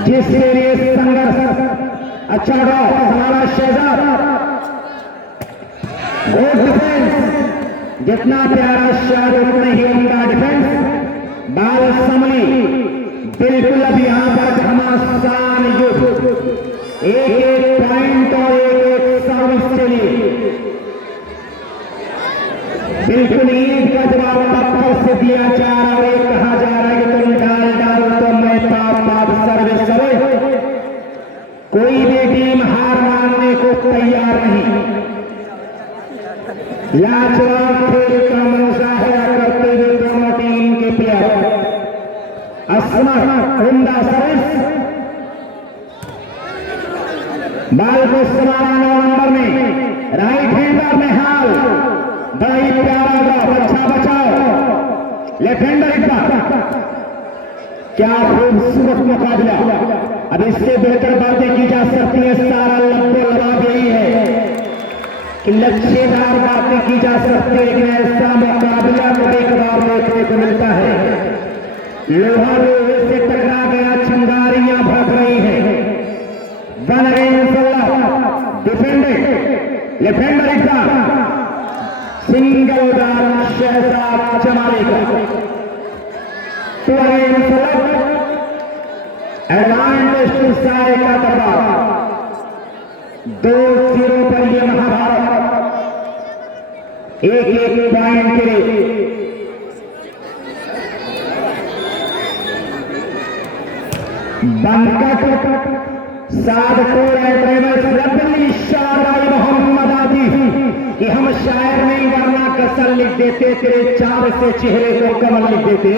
जिसके लिए संघर्ष। अच्छा ड्रॉ समाला शहजाद, गुड डिफेंस। जितना प्यारा शॉट उतना ही उनका डिफेंस। बाल संभली, बिल्कुल अब यहां पर घमासान युद्ध, एक एक पॉइंट और एक एक सर्विस के लिए बिल्कुल ईद का जवाब पत्थर से दिया जा रहा है। कहा जा रहा है कि तुम डाल तो मैं पाप सर्विस करे। कोई भी टीम हार मानने को तैयार नहीं। लाजवाब खेल का मुजाहरा करते हुए दोनों टीम के प्लेयर। असमर उमदा सर्विस, बाल को समाना 9 नंबर में राइट हैंडर निहाल, बड़ा ही प्यारा ड्रॉप। अच्छा बचाओ, लेफ्ट हैंडर एक बार। क्या खूबसूरत मुकाबला। अब इससे बेहतर बातें की जा सकती है। सारा लब्बो लबाब यही है कि लच्छेदार बातें की जा सकती है, लेकिन ऐसा मुकाबला कभी कभार देखने को मिलता है। लोहा लोहे से टकरा गया, चिंगारियां भड़क रही हैं। One against defended, left hander एक बार, सिंगल डाल शहजाद जमाली का। 2 अगेंस्ट एडवांटेज टू सारे का दबाव। 2-0 पर यह महाभारत, एक एक पॉइंट के लिए। बनकट सादपुर शाहबाई मोहम्मद आदि कि हम शायर नहीं वरना कसम लिख देते, तेरे चार से चेहरे को कमल लिख देते।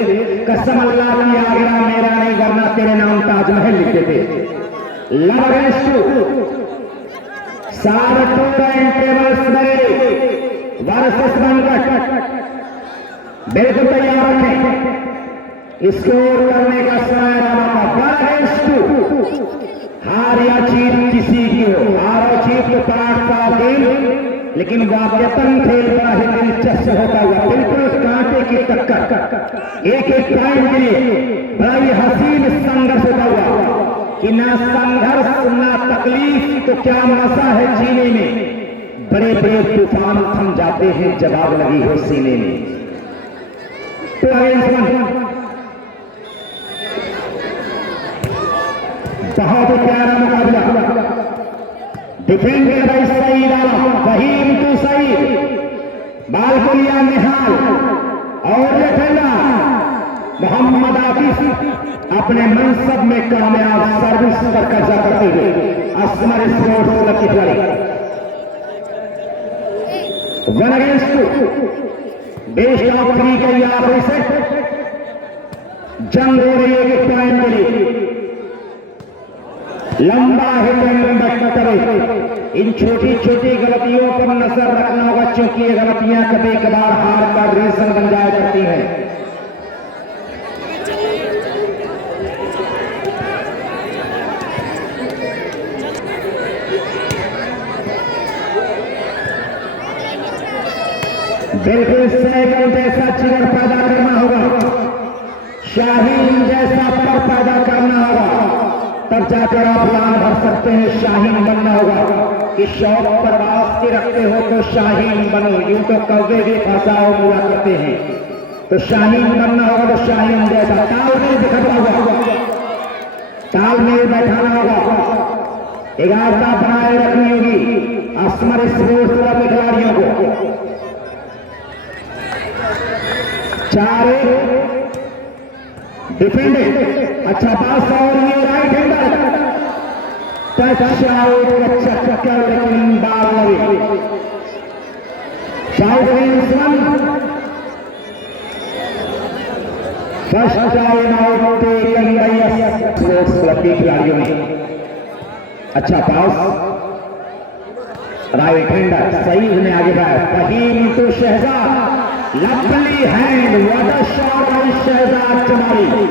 कसम अल्लाह की आगरा मेरा नहीं वरना तेरे नाम ताजमहल लिख देते। सादपुर वर्सेस बनकट, बिल्कुल तैयार रखें। स्कोर करने का समय हार या जीत किसी की हो, हार और जीत तो पार्ट का खेल, लेकिन वाकई खेल बड़ा ही दिलचस्प होता हुआ। बिल्कुल कांटे की टक्कर, एक एक पॉइंट के लिए बड़ा ही हसीन संघर्ष होता हुआ कि ना संघर्ष ना तकलीफ तो क्या मजा है जीने में। बड़े बड़े तूफान थम जाते हैं जब आग लगी हो सीने में। तो बहुत प्यारा मुकाबला। Defended by Saeed Alam, Waheem to Saeed, ball को लिया निहाल और डिफेंडर मोहम्मद आतिफ अपने मनसब में कामयाब सर्विस पर कब्जा करते हुए असमर स्पोर्ट्स क्लब की खिलाड़ी। 1 अगेंस्ट 2, बेस्ट ऑफ 3 के लिए आखिरी सेट। जंग हो रही है एक पॉइंट के लिए। लंबा हिट करे। इन छोटी छोटी गलतियों पर नजर रखना होगा, क्योंकि ये गलतियां कभी कभार हार का रीजन बन जाया करती हैं। बिल्कुल साइकिल जैसा चिगर पैदा करना होगा, शाहीन जैसा पर पैदा करना होगा, तब जाकर आप लान भर सकते हैं। शाहीन बनना होगा कि शौक परवास के रखते हो तो शाहीन बनो। यूं तो कौवे भी फंसाओ हुआ करते हैं, तो शाहीन बनना होगा तो शाहीन जैसा तालमेल दिखाना होगा, तालमेल बैठाना होगा, एकाग्रता बनाए रखनी होगी असमर स्पोर्ट्स क्लब के खिलाड़ियों को। 4 डिफेंडेड, अच्छा पास और ये राइट हैंडर टच आउट, अच्छा चक्कर लेकिन बाल लगी। 5 against 1, first time out taken bye sports club के खिलाड़ियों ने। अच्छा पास राइट हैंडर सईद ने आगे बढ़ाया, Faheem to Shahzad, lovely hand, what a shot by Shahzad Jamali.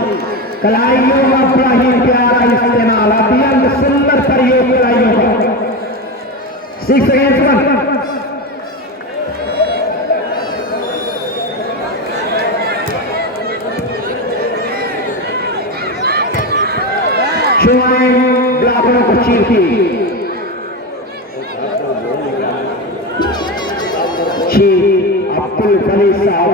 कलाइयों का बड़ा ही प्यारा इस्तेमाल, अत्यंत सुंदर प्रयोग कलाइयों का। 6 अगेंस्ट 1, छुआएं ब्लॉकों को चीरती श्री अब्दुल वली साहब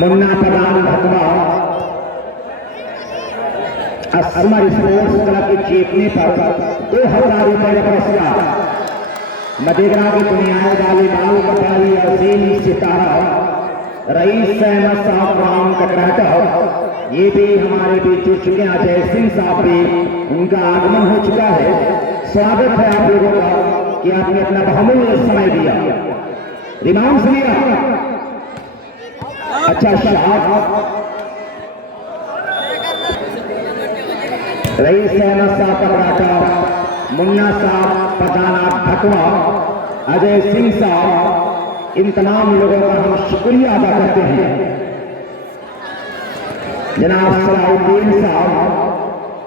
मुन्ना प्रधान भगवा असमर स्पोर्ट्स क्लब के जीतने पर 2000 रुपए का पुरस्कार मदेगरा की बुनियाद वाली बाल कपाली अजीम सितारा रईस अहमद साहब राम ककराटा ये भी हमारे बीच जुड़ चुके हैं। अजय सिंह साहब भी उनका आगमन हो चुका है। स्वागत है आप लोगों का कि आपने अपना बहुमूल्य समय दिया। रिमांस लिया अच्छा शाह रईस अहमद साहब ककराटा मुन्ना साहब पठाना भकवा अजय सिंह साहब इन तमाम लोगों का हम शुक्रिया अदा करते हैं। जनाब सलाउद्दीन साहब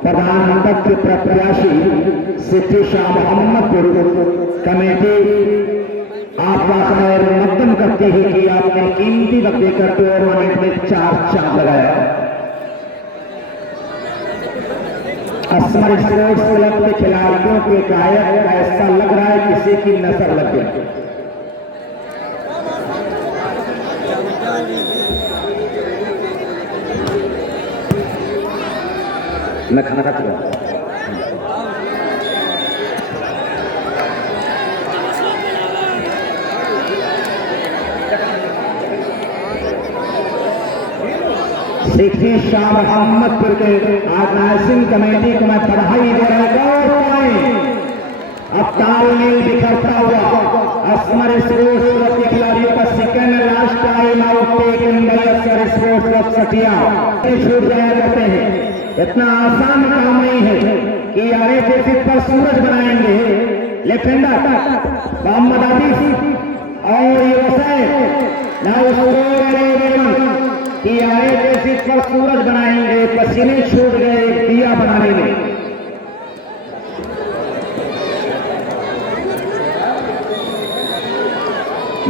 प्रधानमंत्री प्रत्याशी सिद्धि शाह मोहम्मदपुर कमेटी आपका खैर मकदम करते हैं कि आपने कीमती वक्त देकर टूर्नामेंट में 4 चांद लगाया। असमर स्पोर्ट्स क्लब के खिलाड़ियों के गायक ऐसा लग रहा है किसी की नजर लग गई। मैं खाना खा चुका सिद्धि शाह मोहम्मदपुर के ऑर्गेनाइजिंग कमेटी को मैं बधाई दे रहा हूं। अब तालमेल बिखरता हुआ असमर स्पोर्ट्स क्लब के खिलाड़ियों का second last time out taken by Asmar sports club Satiya छूट जाया करते हैं। इतना आसान काम नहीं है कि आगे के सिर पर सूरज बनाएंगे लेफ्ट हैंडर मोहम्मद आदिश और कि आगे के सिर पर सूरज बनाएंगे पसीने छूट गए दिया बनाने में।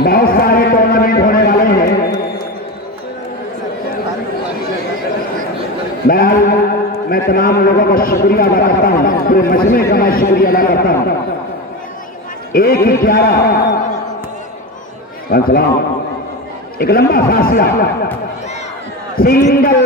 बहुत सारे टूर्नामेंट होने वाले हैं। मैं तमाम लोगों का शुक्रिया अदा करता हूं। पूरे मजमे का मैं शुक्रिया अदा करता हूं। 1-11 एक लंबा फासला सिंगल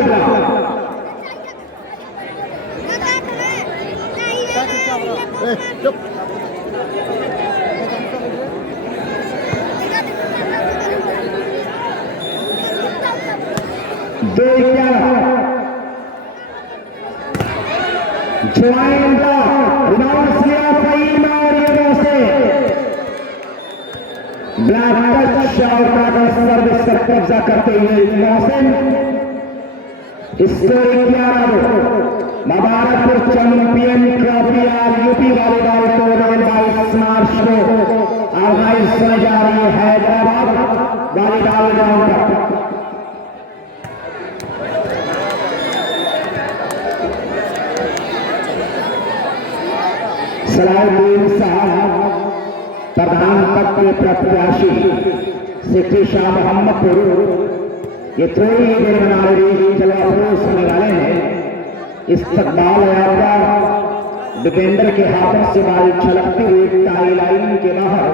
सर्विस पर कब्जा करते हुए Mohsin score 11 Mubarakpur champion trophy आज यूपी वॉलीबॉल टूर्नामेंट 22 मार्च को ऑर्गेनाइज होने जा रही है हैदराबाद वॉलीबॉल ग्राउंड पर। सलाउद्दीन साहब प्रधान पद के प्रत्याशी सिद्धि शाह मोहम्मदपुर ये थोड़ी ही देर में हमारे चलो अफरोज होने वाले हैं। इस्तकबाल है आपका डिफेंडर के हाथों से बाल छलकती हुई टाई लाइन के बाहर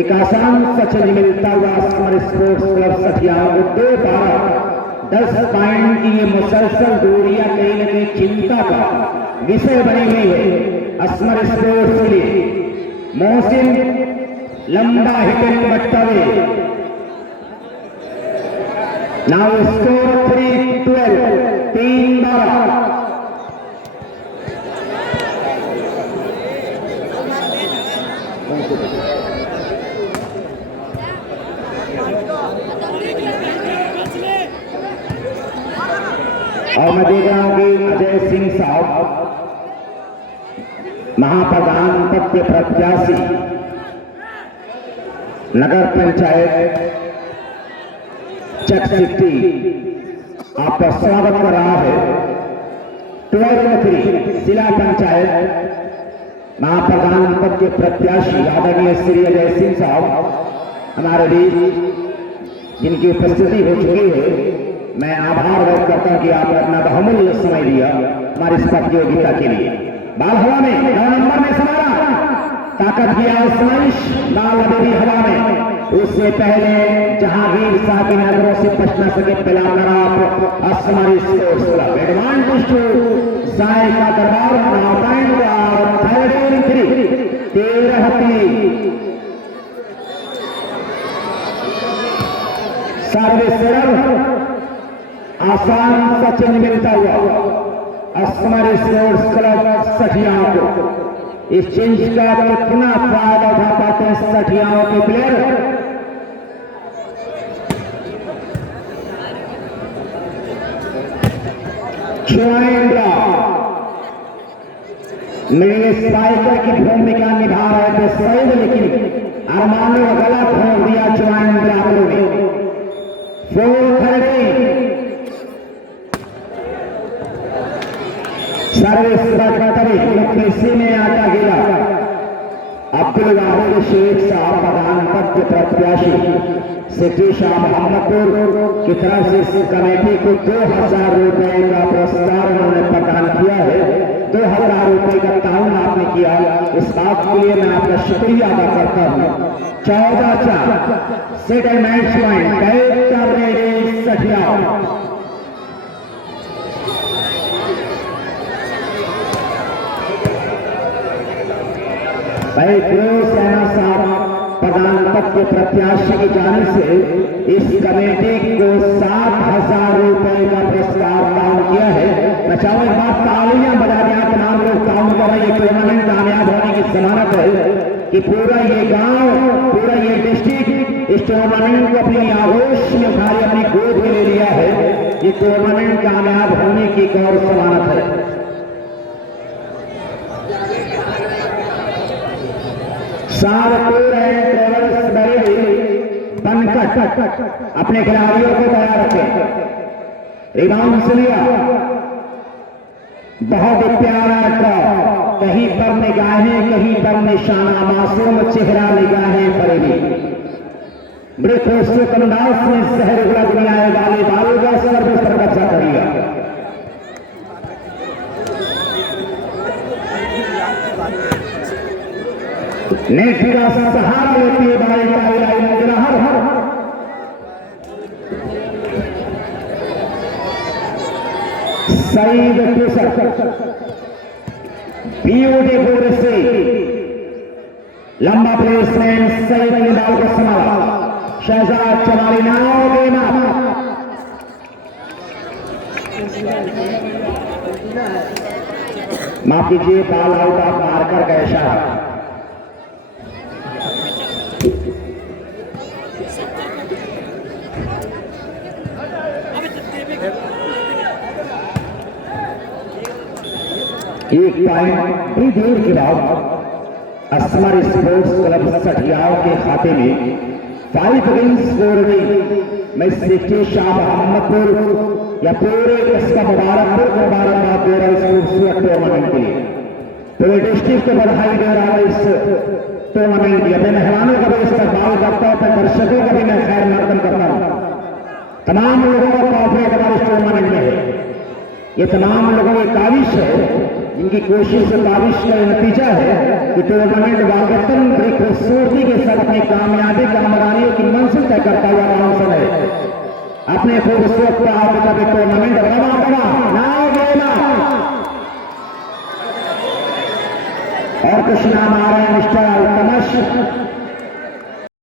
एक आसान सच मिलता हुआ असमर स्पोर्ट्स क्लब सठिया 2-12 10 पॉइंट की ये मुसलसल दूरियां कहीं न कहीं चिंता का विषय बनी हुई है असमर स्पोर्ट्स के लिए। मोहसिन लंबा हिटिंग बटता हुए नाउ स्कोर 3-12 3-12। और मैं देख रहा हूं कि अजय सिंह साहब महाप्रधान पद के प्रत्याशी नगर पंचायत चक सिटी आपका स्वागत कर रहा है। 12-3 जिला पंचायत महाप्रधान पद के प्रत्याशी आदरणीय श्री अजय सिंह साहब हमारे बीच जिनकी उपस्थिति हो चुकी है, मैं आभार व्यक्त करता हूं कि आपने अपना बहुमूल्य समय दिया हमारी इस प्रतियोगिता के लिए। बाल हवा में 9 नंबर में समारा, ताकत की आजमाइश, बाल अभी भी हवा में। उससे पहले जहांगीर शाह की नजरों से बच न सके पिलाना Asmari sports club advantage to Sai का दरबार 9 पॉइंट और 13 सर्विस आसान सचिन मिलता हुआ असमरी स्पोर्ट्स क्लब सठियाओं को। इस चेंज का कितना फायदा उठा पाते हैं सठियाओं के प्लेयर। मेरे स्ट्राइकर की भूमिका निभा रहे थे सईद, लेकिन अरमान ने गलत भोग दिया चुआइंद्रा ने। फोर खड़े सर्विस किसी में आटा गिरा। अब्दुल वाहिद शेख साहब प्रधान पद प्रत्याशी सिटी शाह मोहम्मदपुर की तरफ से इस कमेटी को 2000 रुपए का पुरस्कार उन्होंने प्रदान किया है। 2000 रुपए का ताउन आपने किया, इस बात के लिए मैं आपका शुक्रिया अदा करता हूँ। 14-4 सेट एंड मैच पॉइंट कैद कर रहे सठिया। सेना साहब प्रधान पद के प्रत्याशी की जाने से इस कमेटी को 7,000 रुपए का पुरस्कार दान किया है। मैं चाहूँ एक बार तालियां बजा दिया, तमाम लोग काम कर रहे हैं। टूर्नामेंट कामयाब होने की जमानत है कि पूरा ये गांव, पूरा ये डिस्ट्रिक्ट इस टूर्नामेंट को अपनी आगोश में उठाई, अपनी गोद में ले लिया है। ये टूर्नामेंट कामयाब होने की एक और जमानत है। बनकर अपने खिलाड़ियों को तैयार रखें। रिबाउंड से लिया, बहुत ही प्यारा ड्रॉप, कहीं पर निगाहें कहीं पर निशाना, मासूम चेहरा निगाहें पड़ेगी। बड़े खूबसूरत अंदाज में शहर उड़ा दुनिया वाले बालों का सर्विस पर कब्जा करेगा। नेट का सहारा लेती है बाई सईद ब्यूटीफुल से लंबा प्लेसमेंट, सईद ने बाल को संभाला। शहजाद चमारी नाव गेमा माफ कीजिए, बाल आउट ऑफ मार्कर का इशारा। एक पॉइंट बड़ी देर के बाद असमर स्पोर्ट्स क्लब सठियाओं के खाते में 5 विन्स 4 विन। मैं सिटी शाह मोहम्मदपुर या पूरे कस्बा मुबारकपुर को मुबारकबाद दे रहा हूं इस खूबसूरत टूर्नामेंट के लिए। पूरे डिस्ट्रिक्ट को बधाई दे रहा है इस टूर्नामेंट की। अपने मेहमानों का भी इस्तेमाल करता हूं, अपने दर्शकों का भी मैं खैर मकदम करता हूं। तमाम लोगों का कॉपरेट हमारे इस टूर्नामेंट में है। ये तमाम लोगों की काविश है, जिनकी कोशिश से काविश का नतीजा है कि टूर्नामेंट वाकई बड़ी खूबसूरती के साथ अपनी कामयाबी कामरानियों की मंजिल तय करता हुआ आराम है। अपने खूबसूरत टूर्नामेंट और कुछ नाम आ रहे हैं मिस्टर अल्तमश